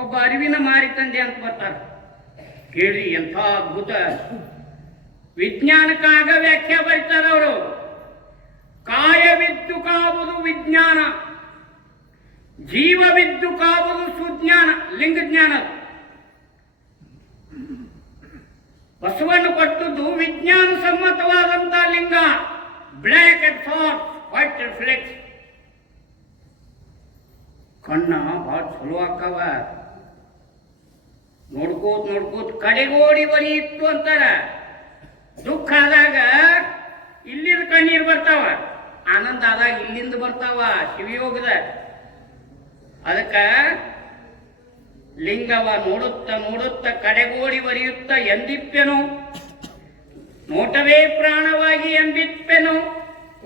ಒಬ್ಬ ಅರಿವಿನ ಮಾರಿ ತಂದೆ ಅಂತ ಬರ್ತಾರೆ. ಕೇಳಿ ಎಂಥ ಅದ್ಭುತ ವಿಜ್ಞಾನಕ್ಕಾಗ ವ್ಯಾಖ್ಯಾ ಬರೀತಾರೆ ಅವರು. ಕಾಯವಿದ್ದು ಕಾವುದು ವಿಜ್ಞಾನ, ಜೀವವಿದ್ದು ಕಾವುದು ಸುಜ್ಞಾನ, ಲಿಂಗಜ್ಞಾನ. ಬಸವಣ್ಣ ಕೊಟ್ಟದ್ದು ವಿಜ್ಞಾನ ಸಮ್ಮತವಾದಂತ ಲಿಂಗ. Black and soft, white reflex. ಕಣ್ಣ ಭಾಳ ಚಲೋ ಆಕ್ಕವ, ನೋಡ್ಕೋತ ನೋಡ್ಕೋತ ಕಡೆಗೋಡಿ ಬರೀತ್ತು ಅಂತಾರ. ದುಃಖ ಆದಾಗ ಇಲ್ಲಿಂದ ಕಣ್ಣೀರು ಬರ್ತಾವ, ಆನಂದ ಆದಾಗ ಇಲ್ಲಿಂದ ಬರ್ತಾವ. ಶಿವಯೋಗದ ಅದಕ್ಕ ಲಿಂಗವ ನೋಡುತ್ತ ನೋಡುತ್ತ ಕಡೆಗೋಡಿ ಬರೆಯುತ್ತ ಎಂದಿಪ್ಪೆನು, ನೋಟವೇ ಪ್ರಾಣವಾಗಿ ಎಂಬಿಪ್ಪೆನು,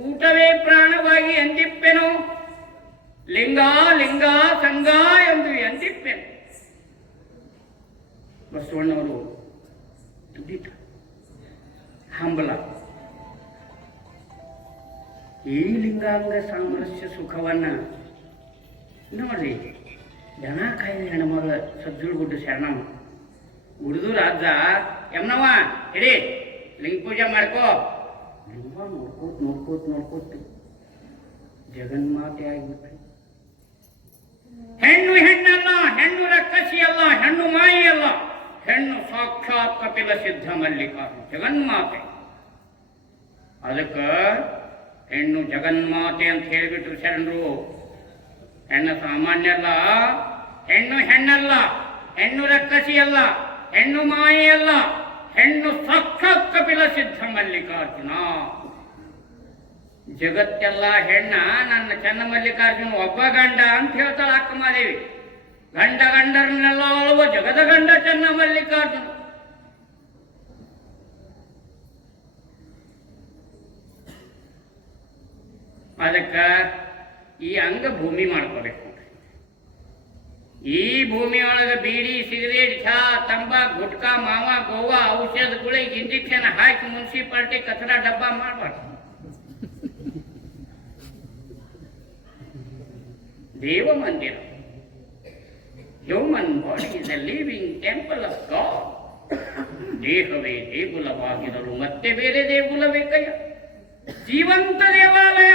ಊಟವೇ ಪ್ರಾಣವಾಗಿ ಎಂದಿಪ್ಪೆನು, ಲಿಂಗ ಲಿಂಗ ಸಂಗ ಎಂದು ಎಂದಿಪ್ಪೆನು. ಬಸವಣ್ಣವರು ದುಡಿತ ಹಂಬಲ. ಈ ಲಿಂಗಾಂಗ ಸಾಮರಸ್ಯ ಸುಖವನ್ನ ನೋಡ್ರಿ. ಜನ ಕಾಯ್ದ ಹೆಣ್ಮಗ ಸಜ್ಜುಳುಗುಡ್ಡು ಶರಣಮ್ಮ ಉಳಿದು ರಾಜ ಎಮ್ನವ ಹಿಡಿ ಲಿಂಗ ಪೂಜೆ ಮಾಡ್ಕೋ. ಲಿಂಗ ನೋಡ್ಕೋತ ನೋಡ್ಕೋತ ನೋಡ್ಕೋತ ಜಗನ್ಮಾತೆ ಆಗಿಬಿಟ್ರಿ. ಹೆಣ್ಣು ಹೆಣ್ಣಲ್ಲ, ಹೆಣ್ಣು ರಕ್ಕಸಿ ಅಲ್ಲ, ಹೆಣ್ಣು ಮಾಯಿ ಅಲ್ಲ, ಹೆಣ್ಣು ಸಾಕ್ಷಾತ್ ಕಪಿಲ ಸಿದ್ಧ ಮಲ್ಲಿಕಾರ್ಜುನ ಜಗನ್ಮಾತೆ. ಅದಕ್ಕ ಹೆಣ್ಣು ಜಗನ್ಮಾತೆ ಅಂತ ಹೇಳಿಬಿಟ್ರು ಶರಣರು. ಹೆಣ್ಣು ಸಾಮಾನ್ಯ ಅಲ್ಲ, ಹೆಣ್ಣು ಹೆಣ್ಣಲ್ಲ, ಹೆಣ್ಣು ರಕ್ಕಸಿ ಅಲ್ಲ, ಹೆಣ್ಣು ಮಾಯಿ ಅಲ್ಲ, ಹೆಣ್ಣು ಸಾಕ್ಷಾತ್ ಕಪಿಲ ಸಿದ್ಧ ಮಲ್ಲಿಕಾರ್ಜುನ. ಜಗತ್ತೆಲ್ಲ ಹೆಣ್ಣ, ನನ್ನ ಚೆನ್ನ ಮಲ್ಲಿಕಾರ್ಜುನ ಒಬ್ಬ ಗಂಡ ಅಂತ ಹೇಳ್ತಾಳ ಅಕ್ಕಮಾದೇವಿ. ಗಂಡ ಗಂಡರನ್ನೆಲ್ಲ ಆಳುವ ಜಗದ ಗಂಡ ಚೆನ್ನ ಮಲ್ಲಿಕಾರ್ಜುನ. ಅದಕ್ಕ ಈ ಅಂಗ ಭೂಮಿ ಮಾಡ್ಕೋಬೇಕು. ಈ ಭೂಮಿಯೊಳಗ ಬೀಡಿ, ಸಿಗರೇಟ್, ಚಹಾ, ತಂಬಾಕ್, ಗುಟ್ಕಾ, ಮಾವ, ಗೋವಾ, ಔಷಧಗಳಿಗೆ ಇಂಜೆಕ್ಷನ್ ಹಾಕಿ ಮುನ್ಸಿಪಾಲಿಟಿ ಕಚರ ಡಬ್ಬ ಮಾಡಬಾರ್ದು. ದೇವ ಮಂದಿರ, human body is A living temple of god. ದೇಹವೇ ದೇಗುಲವಾಗಿರಲು ಮತ್ತೆ ಬೇರೆ ದೇಗುಲ ಬೇಕಯ್ಯ. ಜೀವಂತ ದೇವಾಲಯ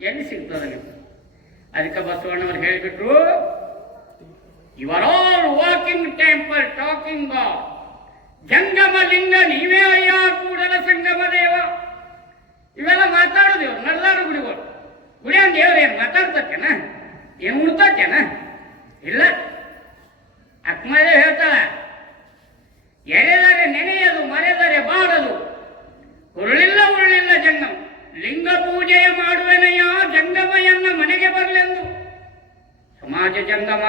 ಎಲ್ಲಿ ಸಿಗ್ತದೆ ನೀವು? ಅದಕ್ಕೆ ಬಸವಣ್ಣವರು ಹೇಳಿಬಿಟ್ರು, you are all walking temple talking god. ಜಂಗಮ ಲಿಂಗ ನೀವೇ ಅಯ್ಯ ಕೂಡಲ ಸಂಗಮ ದೇವ. ಇವೆಲ್ಲ ಮಾತಾಡೋದೇವ್ರು ನಲ್ಲಾರು ಗುಡಿಗಳು. ಗುಡಿ ಅಂತ ದೇವ್ರು ಏನು ಮಾತಾಡ್ತೇನ? ಏನು ಉಣ್ತೇನ? ಇಲ್ಲ. ಅಕ್ಮದೇ ಹೇಳ್ತಾಳ, ಎಳೆದರೆ ನೆನೆಯದು, ಮರೆದರೆ ಬಾಡದು, ಉರುಳಿಲ್ಲ ಉರುಳಿಲ್ಲ ಜಂಗಮ. ಲಿಂಗ ಪೂಜೆಯ ಮಾಡುವೆನೆಯ ಜಂಗಮಯ್ಯನ ಮನೆಗೆ ಬರಲೆಂದು. ಸಮಾಜ ಜಂಗಮ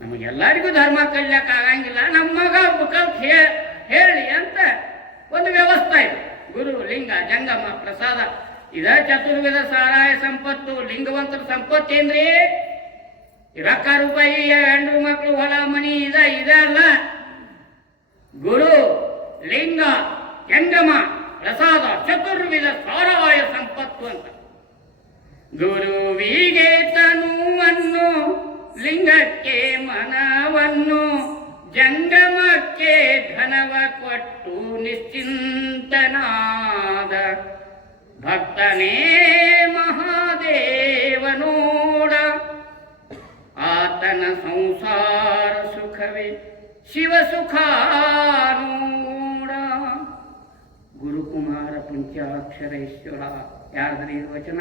ನಮಗೆಲ್ಲರಿಗೂ ಧರ್ಮ ಕಲಿಯಕ್ಕೆ ಆಗಂಗಿಲ್ಲ, ನಮ್ಮ ಮಗ ಕಲ್ತು ಹೇಳಿ ಅಂತ ಒಂದು ವ್ಯವಸ್ಥೆ ಇದೆ. ಗುರು, ಲಿಂಗ, ಜಂಗಮ, ಪ್ರಸಾದ ಇದ ಚತುರ್ವೇದ ಸಾರಾಯ ಸಂಪತ್ತು. ಲಿಂಗವಂತರ ಸಂಪತ್ತೇನ್ರಿ? ರೊಕ್ಕ ರೂಪಾಯಿ, ಹೆಂಡ್ರು ಮಕ್ಕಳು, ಹೊಲ ಮನಿ ಇದಲ್ಲ. ಗುರು, ಲಿಂಗ, ಜಂಗಮ, ಪ್ರಸಾದ ಚತುರ್ವಿಧ ಸಾರಾಯ ಸಂಪತ್ತು ಅಂತ. ಗುರುವಿಗೆ ತನುವನ್ನು, ಲಿಂಗಕ್ಕೆ ಮನವನ್ನು, ಜಂಗಮಕ್ಕೆ ಧನವ ಕೊಟ್ಟು ನಿಶ್ಚಿಂತನಾದ ಭಕ್ತನೇ ಮಹಾದೇವನೋಡ. ಆತನ ಸಂಸಾರ ಸುಖವೇ ಶಿವ ಸುಖಾನೋಡ. ಗುರುಕುಮಾರ ಪಂಚಾಕ್ಷರೇಶ್ವರ. ಯಾರ್ದ್ರಿ ಇದು ವಚನ?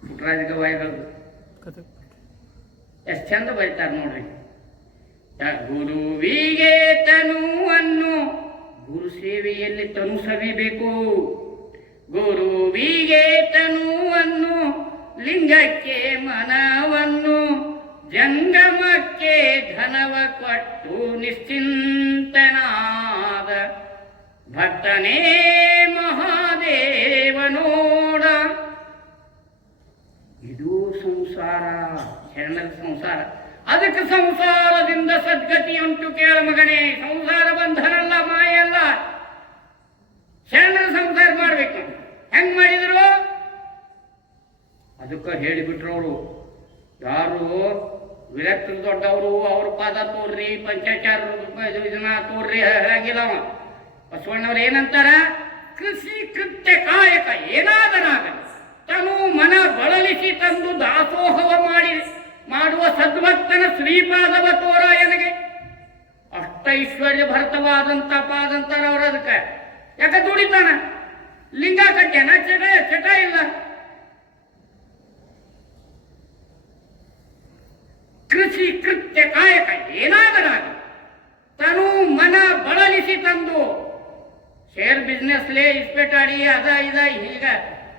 ಪುಟ್ಟರಾಜ ಗವಾಯಿಗಳು ಎಷ್ಟು ಚಂದ ಬರೀತಾರೆ ನೋಡ್ರಿ. ಗುರುವಿಗೆ ತನುವನ್ನು, ಗುರು ಸೇವೆಯಲ್ಲಿ ತನು ಸವಿಬೇಕು. ಗುರುವಿಗೆ ತನುವನ್ನು, ಲಿಂಗಕ್ಕೆ ಮನವನ್ನು, ಜಂಗಮಕ್ಕೆ ಧನವ ಕೊಟ್ಟು ನಿಶ್ಚಿಂತನಾದ ಭಕ್ತನೇ ಮಹಾದೇವನೋಡ. ಇದು ಸಂಸಾರ, ಶರಣರ ಸಂಸಾರ. ಅದಕ್ಕೆ ಸಂಸಾರದಿಂದ ಸದ್ಗತಿ ಉಂಟು ಕೇಳ ಮಗನೇ. ಸಂಸಾರ ಬಂಧನಲ್ಲ, ಮಾಯಲ್ಲ. ಶರಣರ ಸಂಸಾರ ಮಾಡ್ಬೇಕು. ಹೆಂಗ್ ಮಾಡಿದ್ರು? ಅದಕ್ಕೆ ಹೇಳಿಬಿಟ್ರು ಅವರು, ಯಾರು ವಿರಕ್ತ ದೊಡ್ಡವರು ಅವ್ರ ಪಾದ ತೋರ್ರಿ, ಪಂಚಾಚಾರ ಇದನ್ನ ತೋರ್ರಿ ಹಾಗಿಲ್ಲ. ಬಸವಣ್ಣವ್ರು ಏನಂತಾರ? ಕೃಷಿ ಕೃತ್ಯ ಕಾಯಕ ಏನಾದರಾಗಲಿ ತನು ಮನ ಬಳಲಿಸಿ ತಂದು ದಾಸೋಹವ ಮಾಡುವ ಸದ್ಭಕ್ತನ ಶ್ರೀಪಾದವ ತೋರಾಯನಿಗೆ ಅಷ್ಟೈಶ್ವರ್ಯ ಭರತವಾದಂತ ಪಾದಂತಾರ ಅವ್ರ. ಅದಕ್ಕೆ ಯಾಕೆ ದುಡಿತಾನ? ಲಿಂಗ ಕಟ್ಟ್ಯಾನ, ಚಟ ಇಲ್ಲ. ಕೃಷಿ ಕೃತ್ಯ ಕಾಯಕ ಏನಾದರಾಗಲಿ ತನು ಮನ ಬಳಲಿಸಿ ತಂದು ಶೇರ್ ಬಿಸ್ನೆಸ್ಲೇ ಇಸ್ಪೇಟ್ ಆಡಿ ಅದ ಇದ ಹೀಗ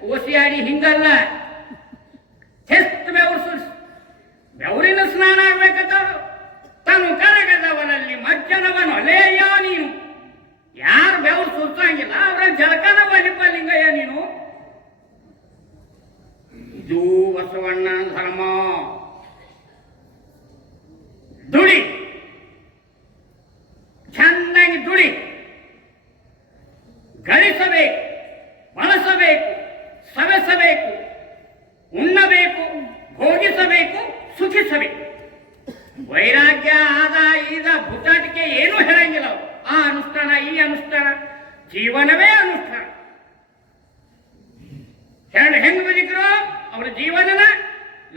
ಓಸಿ ಆಡಿ ಹಿಂಗಲ್ಲ. ಬೆವರಿನ ಸ್ನಾನ ಆಗ್ಬೇಕಂತವ್ರು. ತಾನು ಕರಗದವರಲ್ಲಿ ಮಜ್ಜನವನು ಅಲೇಯ ನೀನು. ಯಾರು ಬೆವರು ಸುತ್ತಂಗಿಲ್ಲ ಅವರ ಜಲಕನ ಬಲಿಪಲಿಂಗಯ್ಯ ನೀನು. ಇದು ಬಸವಣ್ಣ ಧರ್ಮ. ದುಡಿ, ಚೆನ್ನಾಗಿ ದುಡಿ, ಗಳಿಸಬೇಕು, ಬಳಸಬೇಕು, ಸವೆಸಬೇಕು, ಉಣ್ಣಬೇಕು, ಭೋಗಿಸಬೇಕು, ಸುಖಿಸಬೇಕು. ವೈರಾಗ್ಯ ಆದ ಈಗ ಬುದ್ಧಾಟಿಕೆ ಏನೂ ಹೇಳಂಗಿಲ್ಲ. ಆ ಅನುಷ್ಠಾನ ಈ ಅನುಷ್ಠಾನ, ಜೀವನವೇ ಅನುಷ್ಠಾನ. ಹೆಂಗ್ ಬದುಕರು ಅವರ ಜೀವನನ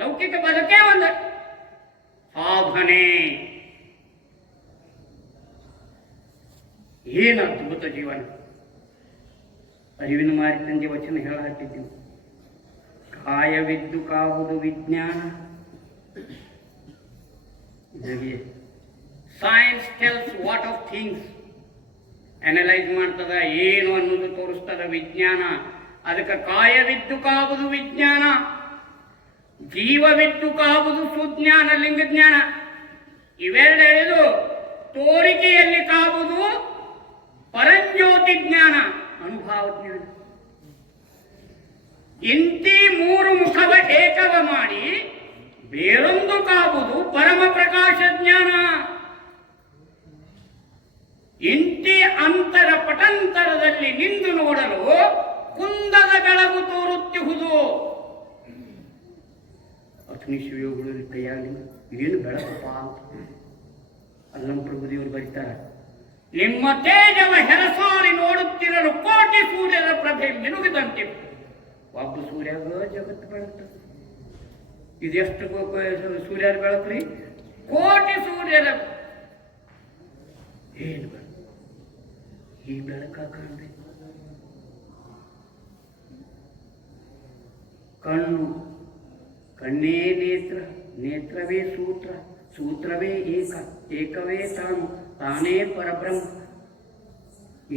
ಲೌಕಿಕ ಬದುಕೇ ಒಂದು ಸಾಧನೆ. ಏನು ಅದ್ಭುತ ಜೀವನ. ಅರಿವಿನ ಮಾರಿ ತಂದೆ ವಚನ ಹೇಳಹಟ್ಟಿದ್ದೀವಿ. ಕಾಯವಿದ್ದು ಕಾವುದು ವಿಜ್ಞಾನ. Science tells what of things. Analyse ಮಾಡ್ತದ, ಏನು ಅನ್ನೋದು ತೋರಿಸ್ತದ ವಿಜ್ಞಾನ. ಅದಕ್ಕೆ ಕಾಯವಿದ್ದು ಕಾವುದು ವಿಜ್ಞಾನ, ಜೀವವಿದ್ದು ಕಾವುದು ಸುಜ್ಞಾನ, ಲಿಂಗಜ್ಞಾನ. ಇವೆರಡು ಹೇಳಿದು ತೋರಿಕೆಯಲ್ಲಿ ಕಾವುದು ಪರಂಜ್ಯೋತಿ ಜ್ಞಾನ, ಅನುಭವ ಜ್ಞಾನ. ಇಂತಿ ಮೂರು ಮುಖವ ಏಕವ ಮಾಡಿ ಬೇರೊಂದು ಕಾವುದು ಪರಮ ಪ್ರಕಾಶ ಜ್ಞಾನ. ಇಂತಿ ಅಂತರ ಪಟಂತರದಲ್ಲಿ ನಿಂದು ನೋಡಲು ಕುಂದದ ಬೆಳಗು ತೋರುತ್ತಿಹುದು. ಅಗ್ನಿ ಶಿವಯೋಗಳು ಕೈಯಾಗಲಿ ಏನು ಬೆಳಕಪ್ಪ ಅಂತ ಅಲ್ಲಂ ಪ್ರಭುದೇವರು ಬರೀತಾರೆ. ನಿಮ್ಮ ತೇಜವ ಹೆರಸಾರಿ ನೋಡುತ್ತಿರಲು ಕೋಟಿ ಸೂರ್ಯನ ಪ್ರಭೆ ಮಿನುಗಿದಂತೆ. ಒಬ್ಬ ಸೂರ್ಯಾಗ ಜಗತ್ತು ಬೆಳಗ್ತದೆ. ಇದೆಷ್ಟು ಸೂರ್ಯನ ಬೆಳಕ್ರಿ? ಕೋಟಿ ಸೂರ್ಯನ. ಏನು ಈ ಬೆಳಕ ಕಾಣಬೇಕು. ಕಣ್ಣು, ಕಣ್ಣೇ ನೇತ್ರ, ನೇತ್ರವೇ ಸೂತ್ರ, ಸೂತ್ರವೇ ಏಕ, ಏಕವೇ ತಾನು, ತಾನೇ ಪರಬ್ರಹ್ಮ.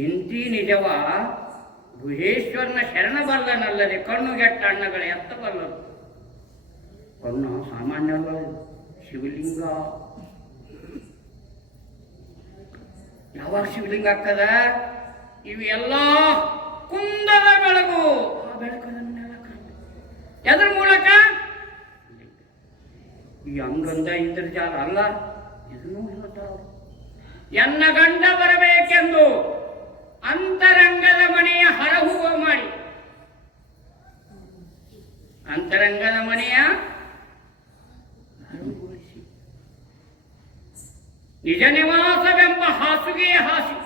ಇಂತಿ ನಿಜವ ಗುಹೇಶ್ವರನ ಶರಣಬಲ್ಲನಲ್ಲದೆ ಕಣ್ಣುಗೆಟ್ಟ ಅಣ್ಣಗಳು ಎತ್ತಬಲ್ಲರು. ಕಣ್ಣು ಸಾಮಾನ್ಯವಲ್ಲ, ಶಿವಲಿಂಗ. ಯಾವಾಗ ಶಿವಲಿಂಗ ಆಗ್ತದ? ಇವೆಲ್ಲ ಕುಂದದ ಬೆಳಗು. ಆ ಬೆಳಕನ್ನು ಎದ್ರ ಮೂಲಕ? ಈ ಅಂಗಂದ ಇಂದ್ರಜಾಲ ಅಲ್ಲ, ಇದನ್ನೂ ಹೇಳ್ತಾವ. ಎನ್ನ ಗಂಡ ಬರಬೇಕೆಂದು ಅಂತರಂಗದ ಮನೆಯ ಹರಹುವ ಮಾಡಿ, ಅಂತರಂಗದ ಮನೆಯ ಹರಹುಗೊಳಿಸಿ, ನಿಜ ನಿವಾಸವೆಂಬ ಹಾಸುಗೆಯ ಹಾಸಿ,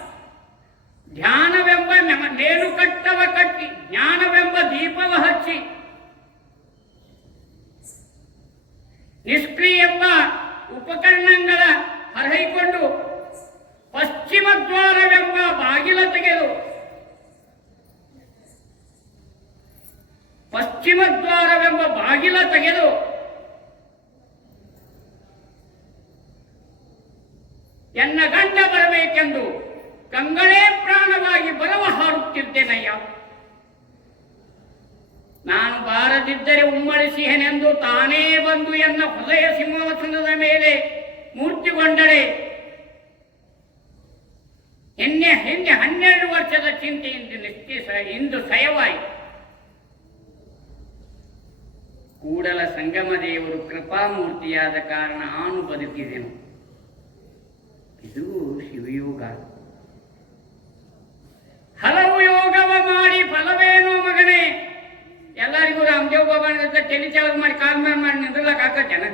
ಧ್ಯಾನವೆಂಬ ನೇಣು ಕಟ್ಟವ ಕಟ್ಟಿ, ಜ್ಞಾನವೆಂಬ ದೀಪವ ಹಚ್ಚಿ, ನಿಷ್ಕ್ರಿಯೆಂಬ ಉಪಕರಣಗಳ ಹರೈಕೊಂಡು ಪಶ್ಚಿಮ ದ್ವಾರವೆಂಬ ಬಾಗಿಲ ತೆಗೆದು, ಪಶ್ಚಿಮ ದ್ವಾರವೆಂಬ ಬಾಗಿಲ ತೆಗೆದು ಎನ್ನ ಗಂಡ ಬರಬೇಕೆಂದು ಕಂಗಳೇ ಪ್ರಾಣವಾಗಿ ಬರವ ಹಾರುತ್ತಿದ್ದೇನಯ್ಯ. ನಾನು ಬಾರದಿದ್ದರೆ ಉಮ್ಮಳಿಸಿಹೆನೆಂದು ತಾನೇ ಬಂದು ಎನ್ನ ಹೃದಯ ಸಿಂಹಾಸನದ ಮೇಲೆ ಮೂರ್ತಿಗೊಂಡರೆ ಹಿಂದೆ 12 ವರ್ಷದ ಚಿಂತೆಯಿಂದ ಇಂದು ಸಯವಾಯಿತು. ಕೂಡಲ ಸಂಗಮ ದೇವರು ಕೃಪಾಮೂರ್ತಿಯಾದ ಕಾರಣ ನಾನು ಬದುಕಿದೆನು. ಇದು ಶಿವಯೋಗ. ಹಲವು ಯೋಗವ ಮಾಡಿ ಫಲವೇನೋ ಮಗನೇ ಎಲ್ಲರಿಗೂ ರಾಮದೇವ್ ಬಾಬಾ ತಲೆ ಕೆಳಗೆ ಮಾಡಿ ಕಾಲ್ ಮೇಲೆ ಮಾಡಿ ನಿಂದ್ರಲಕ್ಕ ಆಕತ್ತೇನ?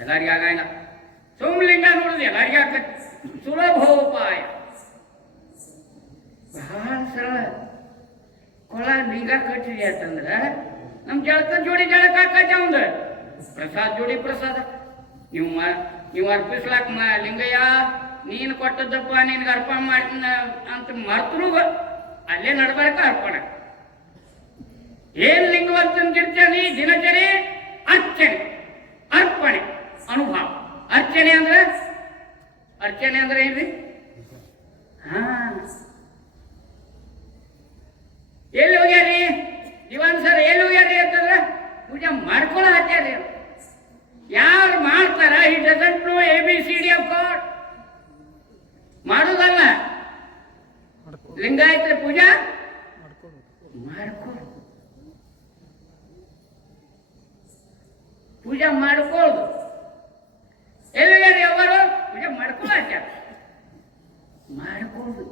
ಎಲ್ಲರಿಗೂ ಆಗಲ್ಲ. ಸೋಮಲಿಂಗ ನೋಡುದು ಎಲ್ಲರಿಗೂ ಆಕತ್ತೆ. ಸುಲಭೋಪಾಯ ಬಹಳ ಸರಳ. ಕೊಳ ಲಿಂಗ ಕಟ್ಟಿದೆ ಅಂತಂದ್ರೆ ನಮ್ಮ ಜಳಕ ಜೋಡಿ ಜಳಕ ಆಕತ್ತೆ. ಅವಂದ ಪ್ರಸಾದ ಜೋಡಿ ಪ್ರಸಾದ. ನೀವು ಅರ್ಪಿಸ್ಲಾಕ ಲಿಂಗಯ್ಯ ನೀನು ಕೊಟ್ಟದ್ದಪ್ಪ ನಿನ್ಗೆ ಅರ್ಪಣ ಮಾಡಿ ಅಂತ ಮರ್ತರು ಅಲ್ಲೇ ನಡ್ಬಾರಕ ಅರ್ಪಣ. ಏನ್ ಲಿಂಗವಂತಂದಿರ್ತಾನೆ ದಿನಚರಿ ಅರ್ಚನೆ, ಅರ್ಪಣೆ, ಅನುಭವ. ಅರ್ಚನೆ ಅಂದ್ರೆ ಏನ್ರಿ? ಹಾ, ಎಲ್ಲಿ ಹೋಗ್ಯಾರಿ ದಿವಾನ್ ಸರ್, ಎಲ್ಲಿ ಹೋಗ್ಯಾರಿ ಅಂತಂದ್ರೆ ಪೂಜೆ ಮಾಡ್ಕೊಳ್ಳೋ ಹಚ್ಚಾರಿ. ಯಾರು ಮಾಡ್ತಾರ ಈ doesn't know ABCD of god. ಮಾಡುದಲ್ಲ, ಲಿಂಗಾಯತ್ರ ಪೂಜಾ ಮಾಡ್ಕೊ, ಪೂಜೆ ಮಾಡ್ಕೊಳ್ಳೋದು. ಎಲ್ಲಿ ಅವರು ಪೂಜೆ ಮಾಡ್ಕೊಳ್ಳೋ ಹಚ್ಚಾರ, ಮಾಡ್ಕೊಳ್ಳೋದು.